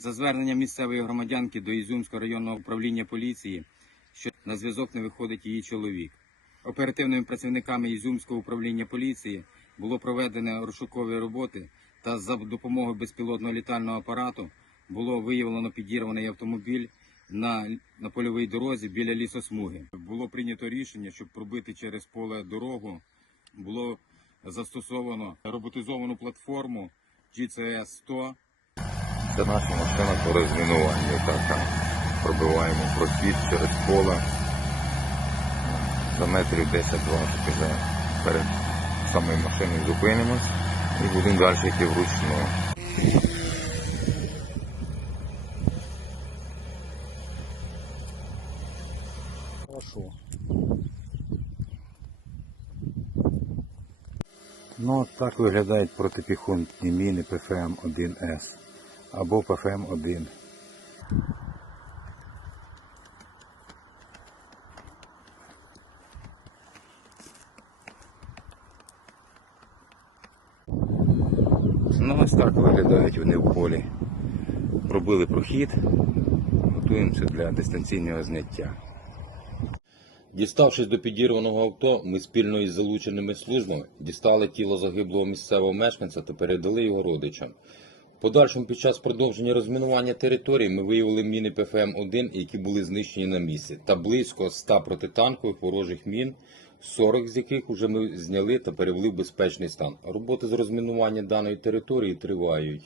За зверненням місцевої громадянки до Ізюмського районного управління поліції, що на зв'язок не виходить її чоловік. Оперативними працівниками Ізюмського управління поліції було проведено розшукові роботи та за допомогою безпілотного літального апарату було виявлено підірваний автомобіль на, на польовій дорозі біля лісосмуги. Було прийнято рішення, щоб пробити через поле дорогу. Було застосовано роботизовану платформу GCS 100 Це наша машина по розмінуванню. Так, пробиваємо прохід через поле. За метрів 10-20 вже перед самою машиною зупинимось і будемо далі йти вручну. Хорошо. Ну, так виглядають протипіхотні міни ПФМ-1С або ПФМ-1. Ну, ось так виглядають вони в полі. Пробили прохід, готуємося для дистанційного зняття. Діставшись до підірваного авто, ми спільно із залученими службами дістали тіло загиблого місцевого мешканця та передали його родичам. Подальшому під час продовження розмінування території ми виявили міни ПФМ-1, які були знищені на місці, та близько 100 протитанкових ворожих мін, 40 з яких вже ми зняли та перевели в безпечний стан. Роботи з розмінування даної території тривають.